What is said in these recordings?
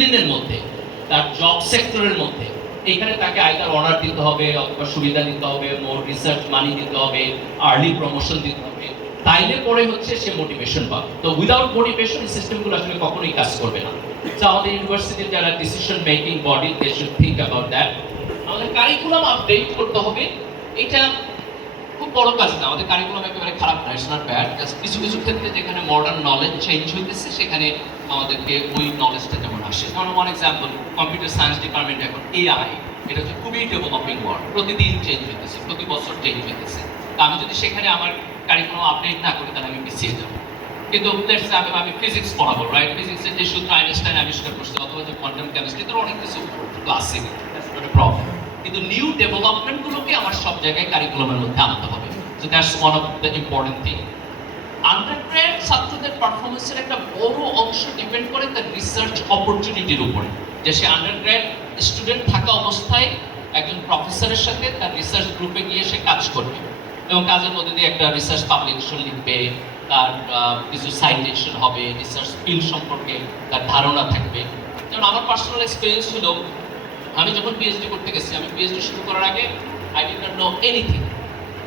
ডিসিপ্লিনের মধ্যে, তার জব সেক্টরের মধ্যে, এখানে তাকে আইদার অনার দিতে হবে অথবা সুবিধা দিতে হবে মোর রিসার্চ মানি দিতে হবে আর্লি প্রমোশন দিতে হবে, তাইলে পরে হচ্ছে সে মোটিভেশন পাবে। তো উইদাউট মোটিভেশন সিস্টেমগুলো আসলে কখনোই কাজ করবে না। তো আমাদের ইউনিভার্সিটির যারা decision making body they should think about that আমাদের কারিকুলাম আপডেট করতে হবে। এটা বড় কাজ না, আমাদের কারিকুলাম একেবারে খারাপ না ইটস ব্যাড জাস্ট কিছু কিছু ক্ষেত্রে যেখানে মডার্ন নলেজ চেঞ্জ হইতেছে, সেখানে আমাদেরকে ওই নলেজটা যেমন আসে। যেমন one example computer science department এখন এআই এটা হচ্ছে খুবই ডেভেলপিং ওয়ার্ড প্রতিদিন চেঞ্জ হইতেছে, প্রতি বছর চেঞ্জ হইতেছে। আমি যদি সেখানে আমার কারিকুলাম আপডেট না করি, তাহলে আমি পিছিয়ে যাব। কিন্তু আমি আমি ফিজিক্স পড়াবো রাইট ফিজিক্সের যে সূত্র আইনস্টাইন আবিষ্কার করছে, অথবা যে কোয়ান্টাম কেমিস্ট্রি তার অনেক কিছু ক্লাসিক প্রবলেম কিন্তু নিউ ডেভেলপমেন্ট গুলোকে আমার সব জায়গায় কারিকুলামের মধ্যে আনতে হবে। So that's one of the important thing undergrad ছাত্রদের পারফরমেন্সের একটা বড় অংশ ডিপেন্ড করে তার রিসার্চ অপরচুনিটির উপরে। যে সে আন্ডারগ্র্যাড স্টুডেন্ট থাকা অবস্থায় একজন প্রফেসরের সাথে তার রিসার্চ গ্রুপে গিয়ে সে কাজ করবে। এবং কাজের মধ্যে দিয়ে একটা রিসার্চ পাবলিকেশন লিখবে, তার কিছু সাইটেশন হবে রিসার্চ ফিল্ড সম্পর্কে তার ধারণা থাকবে। যেমন আমার পার্সোনাল এক্সপিরিয়েন্স হলো, আমি যখন পিএইচডি করতে গেছি, আমি পিএইচডি শুরু করার আগে I did not know anything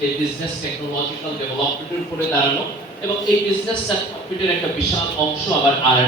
এই বিজনেস টেকনোলজিক্যাল ডেভেলপমেন্টের উপরে দাঁড়ানো এবং এই বিজনেস সার্টিফিকেটের একটা বিশাল অংশ আবার আর